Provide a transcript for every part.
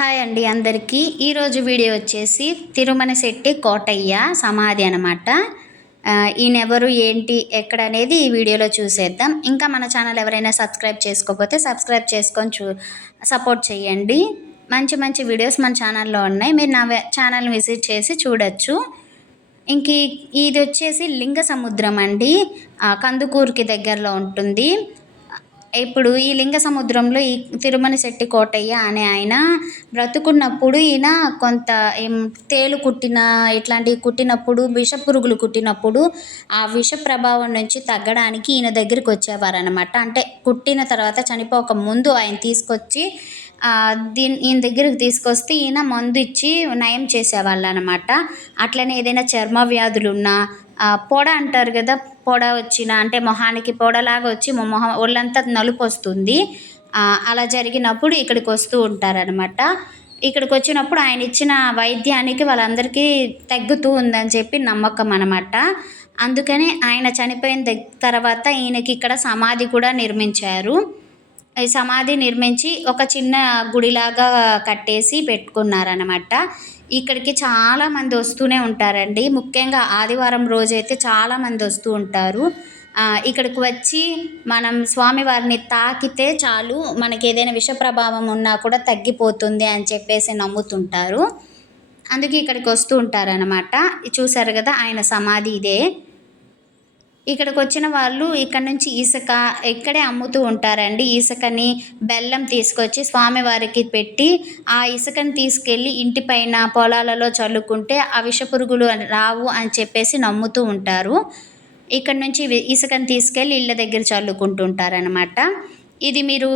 Hi అండి అందరికీ. ఈరోజు వీడియో వచ్చేసి తిరుమల శెట్టి కోటయ్య సమాధి అనమాట ఈయనెవరు ఏంటి ఎక్కడ అనేది ఈ వీడియోలో చూసేద్దాం. ఇంకా మన ఛానల్ ఎవరైనా సబ్స్క్రైబ్ చేసుకోకపోతే సబ్స్క్రైబ్ చేసుకొని చూ సపోర్ట్ చేయండి మంచి మంచి వీడియోస్ మన ఛానల్లో ఉన్నాయి. మీరు నా ఛానల్ విజిట్ చేసి చూడొచ్చు. ఇంక ఈ- ఇది వచ్చేసి లింగ సముద్రం అండి. కందుకూరుకి దగ్గరలో ఉంటుంది. ఇప్పుడు ఈ లింగ సముద్రంలో ఈ తిరుమల శెట్టి కోటయ్య అనే ఆయన బ్రతుకున్నప్పుడు ఈయన కొంత తేలు కుట్టిన ఇట్లాంటివి కుట్టినప్పుడు విష పురుగులు కుట్టినప్పుడు ఆ విష ప్రభావం నుంచి తగ్గడానికి ఈయన దగ్గరికి వచ్చేవారనమాట అంటే కుట్టిన తర్వాత చనిపోక ముందు ఆయన తీసుకొచ్చి దీని ఈయన దగ్గరికి తీసుకొస్తే ఈయన మందు ఇచ్చి నయం చేసేవాళ్ళు అనమాట అట్లనే ఏదైనా చర్మ వ్యాధులు ఉన్నా పొడ అంటారు కదా పొడ వచ్చిన అంటే మొహానికి పొడలాగా వచ్చి మొ- మొహం ఒళ్ళంతా నలుపు వస్తుంది అలా జరిగినప్పుడు ఇక్కడికి వస్తూ ఉంటారనమాట. ఇక్కడికి వచ్చినప్పుడు ఆయన ఇచ్చిన వైద్యానికి వాళ్ళందరికీ తగ్గుతూ ఉందని చెప్పి నమ్మకం అనమాట. అందుకని ఆయన చనిపోయిన తర్వాత ఈయనకి ఇక్కడ సమాధి కూడా నిర్మించారు. సమాధి నిర్మించి ఒక చిన్న గుడిలాగా కట్టేసి పెట్టుకున్నారనమాట ఇక్కడికి చాలామంది వస్తూనే ఉంటారండి. ముఖ్యంగా ఆదివారం రోజైతే చాలామంది వస్తూ ఉంటారు. ఇక్కడికి వచ్చి మనం స్వామివారిని తాకితే చాలు మనకి ఏదైనా విష ప్రభావం ఉన్నా కూడా తగ్గిపోతుంది అని చెప్పేసి నమ్ముతుంటారు. అందుకే ఇక్కడికి వస్తూ ఉంటారనమాట చూసారు కదా ఆయన సమాధి ఇదే. ఇక్కడికి వచ్చిన వాళ్ళు ఇక్కడ నుంచి ఇసుక ఇక్కడే అమ్ముతూ ఉంటారండి. ఇసుకని బెల్లం తీసుకొచ్చి స్వామివారికి పెట్టి ఆ ఇసుకని తీసుకెళ్ళి ఇంటిపైన పొలాలలో చల్లుకుంటే ఆ విష పురుగులు రావు అని చెప్పేసి నమ్ముతూ ఉంటారు. ఇక్కడ నుంచి ఇసుకని తీసుకెళ్ళి ఇళ్ళ దగ్గర చల్లుకుంటూ ఉంటారనమాట ఇది మీరు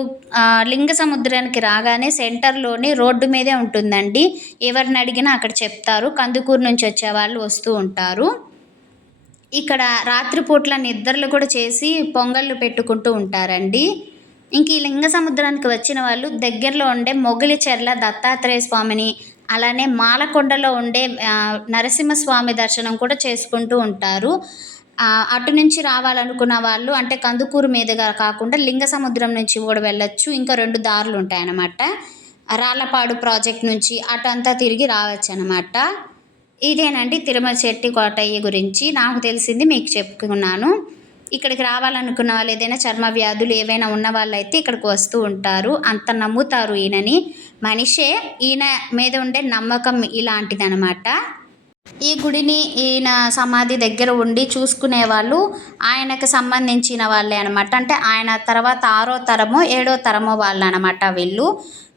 లింగ సముద్రానికి రాగానే సెంటర్లోని రోడ్డు మీదే ఉంటుందండి. ఎవరిని అడిగినా అక్కడ చెప్తారు. కందుకూరు నుంచి వచ్చే వాళ్ళు వస్తూ ఉంటారు. ఇక్కడ రాత్రిపూట్ల నిద్రలు కూడా చేసి పొంగళ్ళు పెట్టుకుంటూ ఉంటారండి. ఇంక ఈ లింగ సముద్రానికి వచ్చిన వాళ్ళు దగ్గరలో ఉండే మొగిలి చెర్ల దత్తాత్రేయ స్వామిని అలానే మాలకొండలో ఉండే నరసింహస్వామి దర్శనం కూడా చేసుకుంటూ ఉంటారు. అటు నుంచి రావాలనుకున్న వాళ్ళు అంటే కందుకూరు మీదుగా కాకుండా లింగ సముద్రం నుంచి కూడా వెళ్ళొచ్చు. ఇంకా రెండు దారులు ఉంటాయన్నమాట. రాళ్ళపాడు ప్రాజెక్ట్ నుంచి అటు అంతా తిరిగి రావచ్చు అనమాట ఇదేనండి తిరుమల శెట్టి కోటయ్య గురించి. నాకు తెలిసింది మీకు చెప్పుకున్నాను. ఇక్కడికి రావాలనుకున్న వాళ్ళు ఏదైనా చర్మ వ్యాధులు ఏవైనా ఉన్న వాళ్ళైతే ఇక్కడికి వస్తూ ఉంటారు. అంత నమ్ముతారు ఈయనని. మనిషే ఈయన మీద ఉండే నమ్మకం ఇలాంటిదనమాట. ఈ గుడిని ఈయన సమాధి దగ్గర ఉండి చూసుకునే వాళ్ళు ఆయనకు సంబంధించిన వాళ్ళే అనమాట. అంటే ఆయన తర్వాత ఆరో తరమో ఏడో తరమో వాళ్ళు అనమాట వీళ్ళు.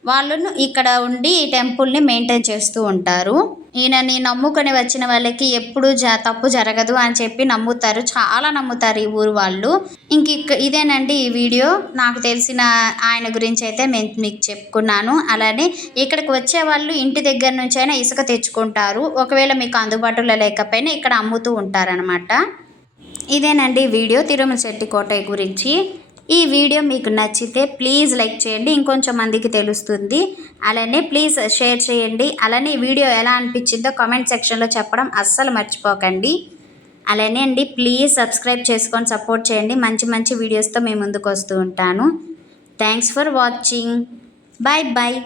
వాళ్ళను ఇక్కడ ఉండి ఈ టెంపుల్ని మెయింటైన్ చేస్తూ ఉంటారు. ఈయనని నమ్ముకొని వచ్చిన వాళ్ళకి ఎప్పుడు జ తప్పు జరగదు అని చెప్పి నమ్ముతారు. చాలా నమ్ముతారు ఈ ఊరు వాళ్ళు. ఇంక ఇదేనండి ఈ వీడియో. నాకు తెలిసిన ఆయన గురించి అయితే నేను మీకు చెప్పుకున్నాను. అలానే ఇక్కడికి వచ్చే వాళ్ళు ఇంటి దగ్గర నుంచి అయినా ఇసుక తెచ్చుకుంటారు. ఒకవేళ మీకు అందుబాటులో లేకపోయినా ఇక్కడ అమ్ముతూ ఉంటారనమాట ఇదేనండి వీడియో. తిరుమల శెట్టి కోట గురించి. ఈ వీడియో మీకు నచ్చితే ప్లీజ్ లైక్ చేయండి ఇంకొంచెం మందికి తెలుస్తుంది. అలానే ప్లీజ్ షేర్ చేయండి. అలానే ఈ వీడియో ఎలా అనిపించిందో కామెంట్ సెక్షన్లో చెప్పడం అస్సలు మర్చిపోకండి. అలానే అండి ప్లీజ్ సబ్స్క్రైబ్ చేసుకొని సపోర్ట్ చేయండి. మంచి మంచి వీడియోస్తో మేము ముందుకు వస్తూ ఉంటాను. Thanks for watching bye bye